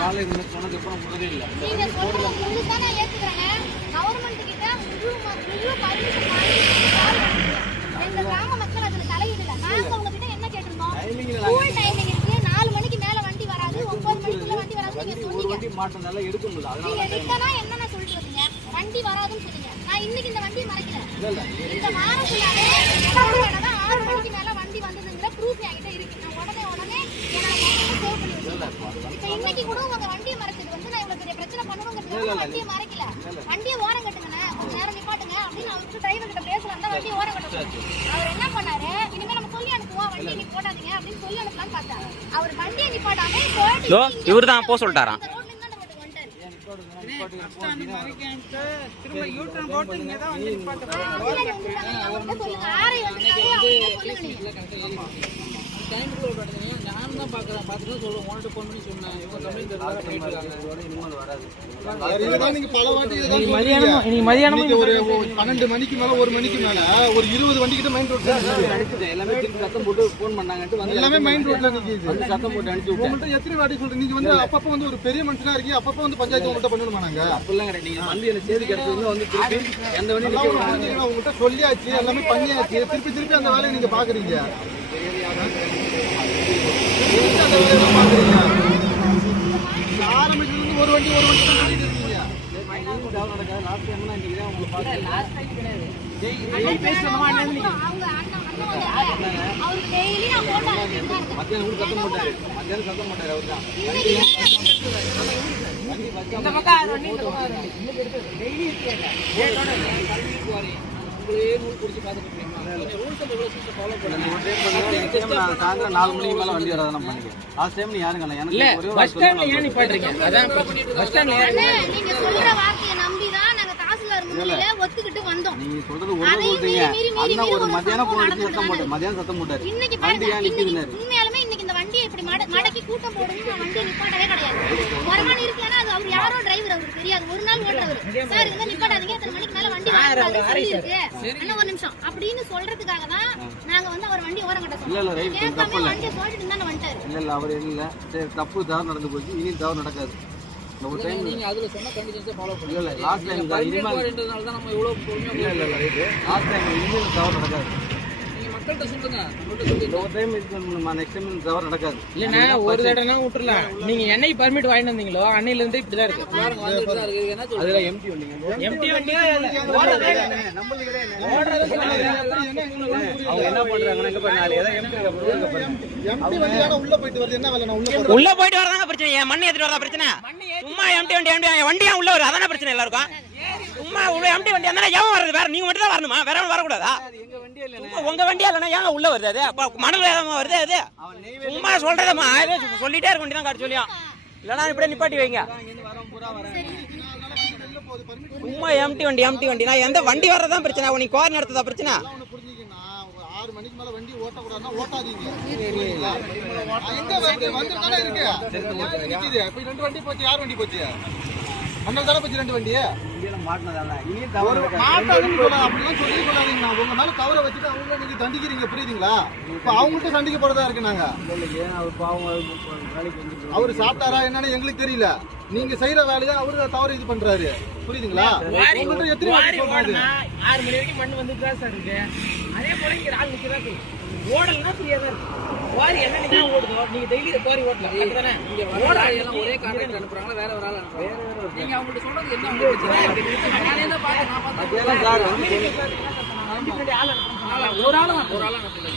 வாழை சொன்னது எப்போ கொடுத்ததே இல்லை. நீங்க சொல்றது முழுசா நான் ஏத்துக்கிறேன். கவர்மெண்ட் கிட்ட முழு பர்மிஷன் வாங்கி எங்க கிராம மக்கள் அதுல தலையிடல. நாங்க உங்ககிட்ட என்ன கேட்டிருந்தோம்? ஸ்கூல் டைமிங் இருக்கு, 4 மணிக்கு மேல வண்டி வராது, 9 மணிக்குள்ள வண்டி வராது நீங்க சொன்னீங்க. வண்டி மாட்டனால எடுக்க முடியல. நீங்க ரிட்டனா என்னன்னு சொல்லிட்டு வந்தீங்க? வண்டி வராதுன்னு சொன்னீங்க. நான் இன்னைக்கு இந்த வண்டியை மறைக்கல. இந்த வாரத்துலாவே 6 மணிக்கு மேல வண்டி வந்ததுங்கிற ப்ரூஃப் என்கிட்ட இருக்கு. நான் உடனே என்னோட சேவ் பண்ணி வச்சிருக்கேன். இப்ப இன்னைக்கு கூட உங்க வண்டியை மறைச்சது வந்து நான் இவ்வளவு பெரிய பிரச்சனை பண்ணணுங்கிறதுக்காக வண்டியை மறைக்கல. வண்டியை ஓரம் கட்டுங்க, கொஞ்ச நேரம் நிப்பாட்டுங்க அப்படின்னு அவருக்கு டிரைவர் கிட்ட பேசலாம் தான் வண்டியை ஓரம் கட்டணும். அவர் என்ன பண்ணாரு, இனிமே நம்ம சொல்லி அனுப்புவோம் வண்டியை நீ போடாதீங்க அப்படின்னு சொல்லி அனுப்பலாம்னு பார்த்தாரு. அவர் வண்டியை நிப்பாட்டாம இவர் தான் போக சொல்லிட்டாராம். திரும்ப யூட்டர்ன் போட்டு இங்க தான் வந்து நிப்பாட்டுறாங்க. டைமுக்குள்ள பாத்தீங்க நான் தான் பாக்குறேன். பாத்துட்டு சொல்றேன் உன்கிட்ட ஃபோன் பண்ணி சொன்னேன். இவங்க கம்ப்ளைண்ட் தரலாம் போயிட்டு இருக்காங்க. இனிமே வராது. இதுதான் நீங்க பல வாட்டி இன்னைக்கு மதியானம் ஒரு 12 மணிக்கு மேல 1 மணிக்கு மேல ஒரு 20 வண்டி கிட்ட மெயின் ரோட்ல அனுப்பிச்சு எல்லாமே திருப்பி சத்தம் போட்டு ஃபோன் பண்ணாங்கட்டு வந்து எல்லாமே மெயின் ரோட்ல நிக்குது. வந்து சத்தம் போட்டு அனுப்பிச்சு விட்டேன். உங்கள்ட்ட எத்தனை வாட்டி சொல்றீங்க? நீங்க வந்து அப்பப்ப வந்து ஒரு பெரிய மனுஷனா இருக்கீங்க, அப்பப்ப வந்து பஞ்சாயத்து உங்கள்ட்ட பண்ணணுமா? நாங்க அப்பெல்லாம் கிடையாது. நீங்க வந்து எனக்கு சேதி கிடைச்சதுல வந்து திருப்பி எந்த வண்டி நிக்க விடாதீங்க. உங்கள்ட்ட சொல்லியாச்சு, எல்லாமே பண்ணியாச்சு, திருப்பி அந்த வேலையை நீங்க பாக்குறீங்க. ஆரம்பிச்சதுல ஒரு வண்டி தான் சொல்லிட்டு இருக்கீங்க. லாஸ்ட் டைம்லாம் இன்னைக்கு தான் உங்களுக்கு பார்த்தேன். மத்தியானம் கூட சத்தம் போட்டாரு. அவர் தான் சாயந்தரம் 4 மணிக்கு மேல வண்டி வராதான் பண்ணிக்க. லாஸ்ட் டைம் நீ யாருங்க எனக்கு பஸ் ஸ்டாண்ட்ல ஏன் நிப்பாட்றீங்க? அதான் பஸ் ஸ்டாண்ட்ல நீங்க சொல்ற வார்த்தையை நம்பி தான் நாங்க தாசில்தார் முன்னிலையில ஒத்துக்கிட்டு வந்தோம். நீங்க சொல்றது ஒரு சொல்றீங்க. அண்ணா ஒரு மத்தியானம் போன் அடிச்சு சத்தம் போட்டாரு. மத்தியானம் சத்தம் போட்டாரு. இன்னைக்கு வண்டி ஏன் நிக்குதுன்னாரு. உண்மையாலுமே இன்னைக்கு இந்த வண்டியை இப்படி மடக்கி கூட்டம் போடுன்னு நான் வண்டியை நிப்பாட்டவே கிடையாது. வருமானம் இருக்கலன்னா அது அவர் யாரோ டிரைவர், அவருக்கு தெரியாது. ஒரு நாள் ஓட்டுறவர் சார் இங்க நிப்பாட்டாதீங்க, எத்தனை மணிக்கு மேல வண்டி வராது சொல்லிருக்கு அண்ணா ஒரு நிமிஷம் அப்படின்னு சொல்றதுக்காக தான் நாங்க வந்து அவர் வண்டி ஓரம் கட்ட சொன்னோம். இல்ல ரைட் தப்பு இல்ல. வண்டியை சொல்லிட்டு இருந்தா வந்துட்டாரு. இல்ல அவர் இல்ல சரி தப்பு தவறு நடந்து போச்சு. இனி தவறு நடக்காது. ஒரு டைம் நீங்க அதுல சொன்ன கண்டிஷன்ஸை ஃபாலோ பண்ணுங்க. இல்ல லாஸ்ட் டைம் தான் இனிமே போறதுனால தான் நம்ம இவ்வளவு பொறுமையா இல்ல ரைட் லாஸ்ட் டைம் இனிமே தவறு நடக்காது. நீங்க மக்கள்கிட்ட சொல்லுங்க. ஒரு டைம் இது பண்ணணுமா? நெக்ஸ்ட் டைம் தவறு நடக்காது. இல்லனா ஒரு தடவைனா விட்டுறலாம். நீங்க என்னைக்கு பர்மிட் வாங்கிட்டு வந்தீங்களோ அன்னையில இருந்து இப்படி தான் இருக்கு. வந்துட்டு தான் இருக்கு. என்ன சொல்றீங்க? அதெல்லாம் எம்டி வண்டிங்க. எம்டி வண்டியா ஓடுறதே நம்மளுக்கு கிடையாது. ஓடுறது அவங்க என்ன பண்றாங்க? எங்க பாருங்க நாளை ஏதோ எம்டி வண்டியான உள்ள போயிட்டு வருது. என்ன வேலை? நான் உள்ள போயிட்டு வரதாங்க பிரச்சனை. என் மண்ணை ஏத்திட்டு வரதா பிரச்சனை. சும்மா எம்டி வண்டியா உள்ள வர அதான பிரச்சனை எல்லாருக்கும். சும்மா உள்ள எம்டி வண்டி அந்தானே ஏன் வரது? வேற நீங்க மட்டும் தான் வரணுமா? வேற வர கூடாதா? எங்க வண்டியே இல்ல. உங்க வண்டியா இல்லனா ஏன் உள்ள வருது? அது மணல் வேகமா வருது. அது சும்மா சொல்றதமா சொல்லிட்டே இருக்க வேண்டியதான் காட்டு சொல்லியும். இல்லனா இப்படியே நிப்பாட்டி வைங்க. சும்மா எம்டி வண்டி நான் எந்த வண்டி வர்றதான் பிரச்சனை. நீ கோர் நடத்ததா பிரச்சனை? 6 மணிக்கு மேல வண்டி ஓட்டக்கூடாதுன்னா ஓட்டாதீங்க. எங்க வண்டி வந்துட்டானே இருக்கு. நிக்குது. இப்ப 2 வண்டி போச்சு. யார் வண்டி போச்சு? அண்ணா தான போச்சு 2 வண்டி. இங்க மாட்டனதால இனி தவறு மாட்டாதுன்னு சொல்ல அப்படிலாம் சொல்லி சொல்லாதீங்க. நான் உங்க மேல தவற வச்சுட்டு அவங்க நீங்க தண்டிக்கிறீங்க. புரியுதுங்களா? இப்ப அவங்கள்ட்ட தண்டிக்க போறதா இருக்கு. நாங்க அவர் பாவம் வேலைக்கு வந்து அவரு சாப்பிட்டாரா என்னன்னு எங்களுக்கு தெரியல. நீங்க செய்யற வேலையை அவரு தவறு இது பண்றாரு. புரியுதுங்களா? உங்கள்ட்ட எத்தனை வாட்டி சொல்றது? 6 மணி வரைக்கும் மண்ணு வந்துட்டு தான் சார் இருக்கு. அதே போல இங்க ஆள் நிக்கிறதா இருக்கு. ஓடலன்னா ஃப்ரீயா தான் இருக்கு. குவாரி என்ன நீங்க ஓடுதோ நீங்க டெய்லி இந்த குவாரி ஓட்டலாம். அதுதானே இங்க ஓட எல்லாம் ஒரே கான்ட்ராக்ட் அனுப்புறாங்க. வேற ஒரு ஆள் அனுப்புறாங்க. நீங்க அவங்கள்ட்ட சொல்றது என்ன உங்களுக்கு நானே தான் பாத்து நான் பாத்து சார் ஒரு ஆள்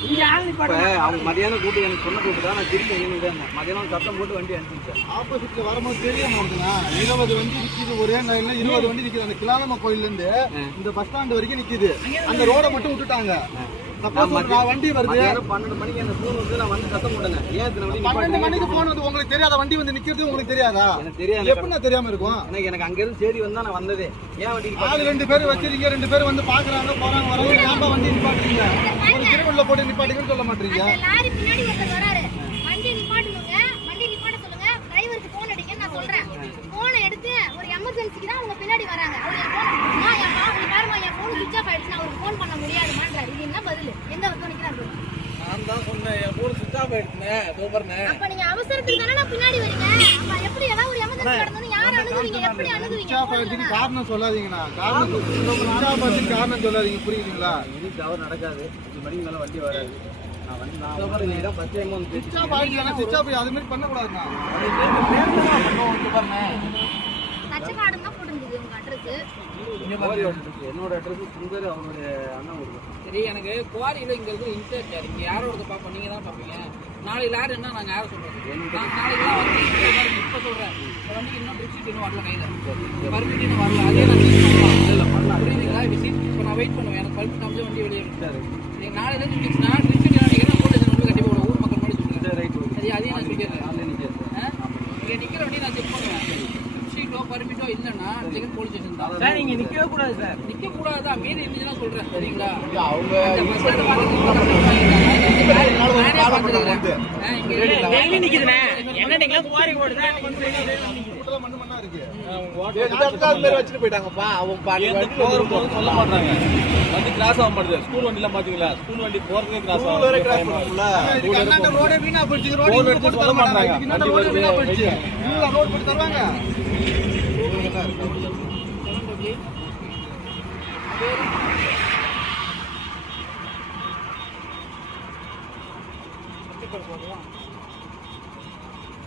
இங்க ஆள் நிப்பாட்ட அவங்க மதியானம் கூட்டி எனக்கு சொன்ன கூட்டு தான் நான் திருப்பி எங்க மதியானம் சத்தம் போட்டு வண்டி அனுப்பிச்சேன். ஆப்போசிட்ல வரும்போது தெரியாம வருதுண்ணா. 20 வண்டி நிக்குது ஒரே லைன்ல. 20 வண்டி நிக்குது. அந்த கிளாலம்மா கோயில்ல இருந்து இந்த பஸ் ஸ்டாண்ட் வரைக்கும் நிக்குது. அந்த ரோட மட்டும் விட்டுட்டாங்க. நான் வண்டி வருது 12 மணிக்கு என்ன போன் வந்து நான் வந்து சத்தம் போட்டேன். ஏன் இத்தனை மணிக்கு 12 மணிக்கு போன் வந்து உங்களுக்கு தெரியாத? வண்டி வந்து நிக்கிறது உங்களுக்கு தெரியாதா? எனக்கு தெரியாது. எப்படின்னா தெரியாம இருக்கும்? எனக்கு அங்க இருந்து சேரி வந்தா நான் வந்ததே. ஏன் வண்டி ஆளு 2 பேர் வச்சிருக்கீங்க. 2 பேர் வந்து பாக்குறாங்க போறாங்க வராங்க. ஏன்பா வண்டி நிப்பாட்டுறீங்க? ஒரு திருவள்ள போட்டு நிப்பாட்டுங்கன்னு சொல்ல மாட்டீங்க. லாரி பின்னாடி ஒருத்தர் வராரு. வண்டி நிப்பாட்டுங்க. வண்டி நிப்பாட்ட சொல்லுங்க. டிரைவருக்கு போன் அடிங்க. நான் சொல்றேன். போனை எடுத்து ஒரு எமர்ஜென்சிக்கு தான் அவங்க பின்னாடி வராங்க. அவர் என் போன் பாருமா என் போன் சுவிட்ச் ஆஃப் ஆயிடுச்சு. நான் அவருக்கு போன் பண்ண முடியாதுமான்றாரு. இது என்ன பதில்? எந்த வசனம் நிக்கிறாரு? நான் தான் சொன்னேன் என் போன் சுவிட்ச் ஆஃப் ஆயிடுச்சுனே தோபர்னே. அப்ப நீங்க அவசரத்துக்கு தானே நான் பின்னாடி வரீங்க. அப்ப எப்படி ஏதாவது ஒரு எப்படி அணுகுவீங்க? சுவிட்ச் ஆஃப் ஆயிடுச்சுன்னு காரணம் சொல்லாதீங்கண்ணா. சுவிட்ச் ஆஃப் ஆச்சுன்னு காரணம் சொல்லாதீங்க, புரியுதுங்களா? இனி தவறு நடக்காது. 5 மணிக்கு மேல வண்டி வராது. நான் ஃபர்ஸ்ட் டைம் வந்து சுவிட்ச் ஆஃப் ஆயிடுச்சுன்னா சுவிட்ச் ஆஃப் அது மாதிரி பண்ணக்கூடாதுண்ணா. தச்சக்காடுன்னு தான் போட்டுருந்தது உங்க அட்ரஸ். என்னோட அட்ரஸ் சுந்தர், அவனுடைய அண்ணன் ஊர். சரி, எனக்கு குவாரியில் இங்கே இருக்கிற இன்சார்ஜ் யார்? இங்கே யாரோட பார்ப்போம், நீங்கள் தான் பார்ப்பீங்க. நாளைக்கு யார் என்ன நாங்கள் யாரை சொல்கிறோம்? நான் நாளைக்குலாம் வந்து இப்போ சொல்கிறேன், இந்த வண்டிக்கு இன்னும் ட்ரிப்ஷீட் இன்னும் வரல, கையில் பர்மிட் இன்னும் வரல. அதே நான் பண்ணலாம், புரியுதுங்களா? இப்போ நான் வெயிட் பண்ணுவேன், எனக்கு பர்மிட் அமைச்சு வண்டி வெளியே விட்டாரு. நீங்கள் நாளைக்கு தான் இருந்துச்சுன்னா ட்ரிப்ஷீட் நினைக்கிறேன், போலீஸ் வந்து கண்டிப்பாக ஒரு ஊர் மக்கள் மாதிரி சொல்லுங்கள். ரைட், சரி, அதையும் நான் சொல்லிடுறேன். நிற்கிறேன். இங்கே நிற்கிற வண்டி நான் செக் பண்ணுவேன். ட்ரிப்ஷீட்டோ பர்மிட்டோ இல்லைன்னா செகண்ட் போலீஸ் ஸ்டேஷன் தான். சார் நீங்க நிக்கவே கூடாது சார். நிக்க கூடாதா? மீறி இருந்துச்சுன்னா சொல்றேன், சரிங்களா? அவங்க டெய்லி நிக்குதுண்ணே. என்ன நீங்க குவாரி ஓடுதா? கூட்டலாம் மண்ணு மண்ணா இருக்கு. வச்சுட்டு போயிட்டாங்கப்பா. அவங்க சொல்ல மாட்டாங்க. வண்டி கிராஸ் ஆக மாட்டேது. ஸ்கூல் வண்டிலாம் பாத்தீங்களா? ஸ்கூல் வண்டி போறதுக்கே கிராஸ் ஆகும். இதுக்கு அண்ணாண்ட ரோடே வீணா போயிடுச்சு. ரோடு ரோடு எடுத்து சொல்ல மாட்டாங்க. இதுக்கு ரோடு வீணா போயிடுச்சு. இவங்க ரோடு போட்டு தருவாங்க.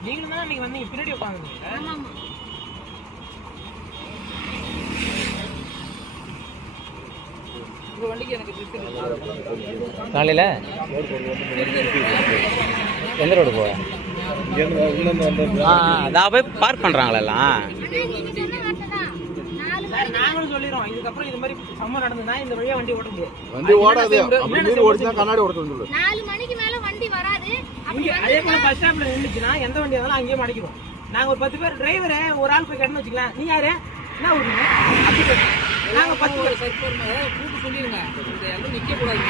நீங்களும் தான் நீங்க வந்து பின்னாடி உட்காந்துங்க. ஆமா ஆமா. இந்த வண்டிக்கு எனக்கு ட்ரிப்ஷீட் காலையில் எந்த ரோடு போக அதான் போய் பார்க் பண்ணுறாங்களா எல்லாம்? அண்ணா நீங்க சொன்ன வார்த்தை தான். 4 சார் நாங்களும் சொல்லிடுறோம், இதுக்கப்புறம் இது மாதிரி சம்மர் நடந்ததுன்னா இந்த வழியா வண்டி ஓட முடியாது. வண்டி ஓடாது. அப்படி மீறி ஓடிச்சா கண்ணாடி ஓட சொல்லு. 4 மணிக்கு மேல வண்டி வராது. அப்படி அதே போல பஸ் ஸ்டாப்ல நின்றுச்சுன்னா எந்த வண்டி இருந்தாலும் அங்கேயே மடக்கிடும். நாங்க ஒரு 10 பேர் டிரைவரு ஒரு ஆள் போய் கட்டணும் வச்சுக்கலாம். நீ யாரு என்ன ஊருங்க? நாங்க 10 பேர் சர்க்குலர் கூட்டு சொல்லிடுங்க. இந்த எல்லாம் நிக்க கூடாது.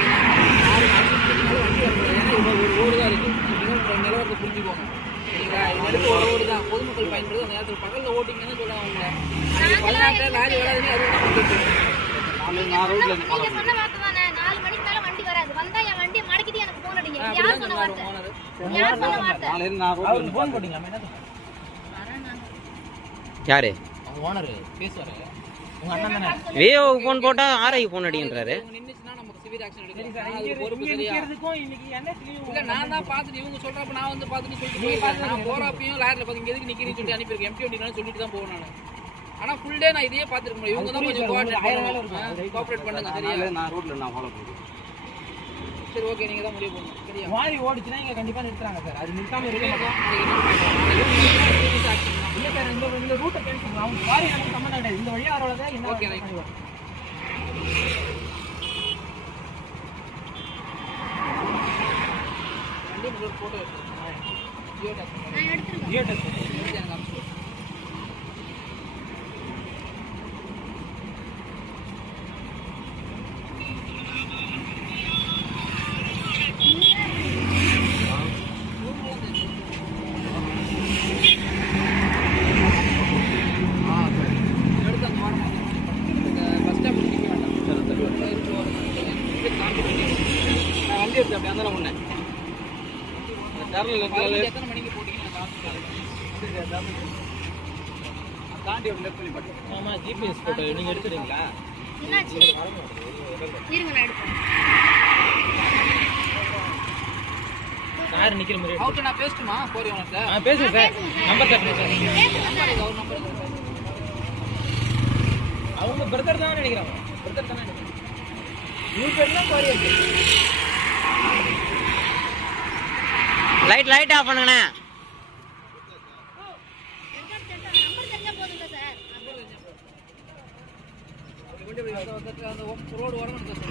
6 மணிக்கு மேல வண்டி வரக்கூடாது. ஏன்னா இப்போ ஒரு ரோடு தான் இருக்கு. நீங்க நிலவரத்தை புரிஞ்சுக்கோங்க, சரிங்களா? இது எடுத்து ஒரு ரோடு தான், பொதுமக்கள் பயன்படுது. அந்த நேரத்தில் பகல்ல ஓட்டிங்கன்னு சொல்லுவாங்க. உங்களை 14 லாரி வராதுன்னு அதுவும் தான் பண்ணிட்டு நீங்க சொன்ன வார்த்தை தானே. 4 மணிக்கு மேல வண்டி வராது. வந்தா என் வண்டியை மடக்கிட்டு எனக்கு போன் அடிங்க. இது யார் சொன்ன வார்த்தை? யார் சொன்ன வார்த்தை? நாளையில நான் ரோட்ல ஃபோன் போட்டீங்க. என்ன வரேன் நான். யாரு அவங்க ஓனர் பேசுவாரு. உங்க அண்ணன் தானே? விஓக்கு ஃபோன் போட்டால் ஆர்ஐக்கு ஃபோன் அடிக்கின்றாரு. இவங்க நின்னுச்சுன்னா நமக்கு சிவியர் ஆக்ஷன் சரி எடுக்கணும். சார், அது பொறுப்பு இங்க சரியா? நிக்கிறதுக்கும் இன்னைக்கு என்ன லீவ்? இல்ல நான் தான் பார்த்துட்டு இவங்க சொல்றப்ப நான் வந்து பார்த்துட்டு சொல்லிட்டு போயிருக்கேன். நான் போறப்பையும் லாரில பார்த்து இங்க எதுக்கு நிக்கிறீன்னு சொல்லி அனுப்பியிருக்கேன். எம்டி வண்டினாலும் சொல்லிட்டு தான் போவேன் நான். ஆனா ஃபுல் டே நான் இதையே பார்த்துருக்க முடியும். இவங்க தான் கொஞ்சம் கோஆப்ரேட் பண்ணுங்க, சரியா? நான் ரோட்ல நான் ஃபாலோ பண்ணுறேன். சரி, ஓகே, நீங்க தான் முடிவு பண்ணணும், சரியா? வாரி ஓடிச்சுன்னா இங்க கண்டிப்பா நிறுத்துறாங்க சார். அது நிறுத்தாம இருக்க மாட்டோம். இல்ல சார், இந்த ரூட்டை கேன்சல். அவங்க வாரி நமக்கு சம்மந்தம் கிடையாது. இந்த வழியா வரவங்க என்ன ஓகே, ரைட். பண்ணுவோம்? வண்டி ஒரு போட்டோ எடுத்துருக்கேன். ஜியோ டேக்ஸ் நான் எடுத்துருக்கேன். ஜியோ டெஸ்ட். எனக்கு அனுப்பிச்சு. எடுத்து அந்த வாரம் பஸ் ஸ்டாப் நிற்க வேண்டாம். நான் வண்டி எடுத்து அப்படியே அந்த ஒண்ணு எத்தனை மணிக்கு போட்டீங்கன்னு தாண்டி ஒரு லெஃப்ட் பண்ணி பாட்டு. ஆமா, ஜிபிஎஸ் போட்டோ நீங்க எடுத்துறீங்களா? என்னாச்சு? இருங்க நான் எடுப்பேன். கார் நிக்கிற மாதிரி. அவர்கிட்ட நான் பேசட்டுமா? போறேன் உனக்கு. பேசுங்க சார். நம்பர் தரணும் சார். அவர் நம்பர் அவங்க பிரதர் தான் நினைக்கிறாங்க. பிரதர் தானே நினைக்கிறாங்க. இவங்க பேர் தான் குவாரி இருக்கு. Light off பண்ணுங்கண்ணே. நம்பர் தெரிஞ்சா போதுங்க சார். அந்த ரோடு வரணும் சார்.